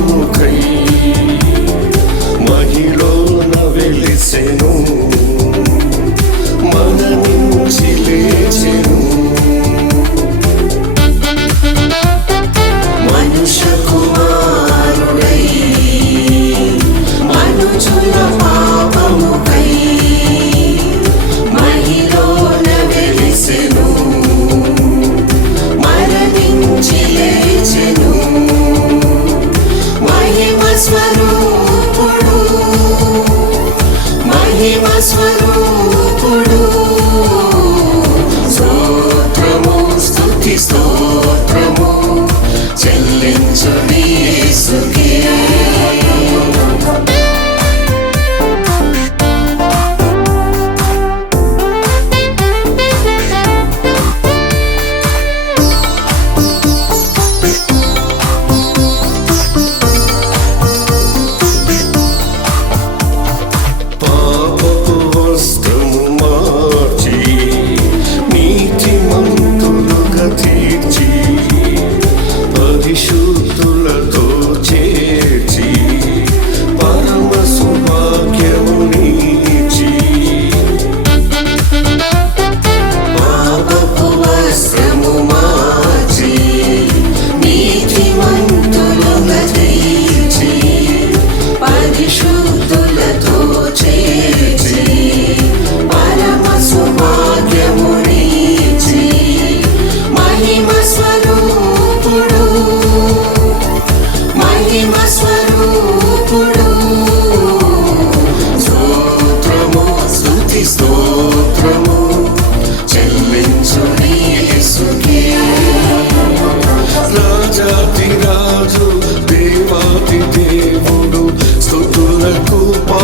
голову України. స్తోత్రము చెల్లించు యేసుకి. రాజాతి రాజు దేవాతి దేవుడు స్తుతులకు పా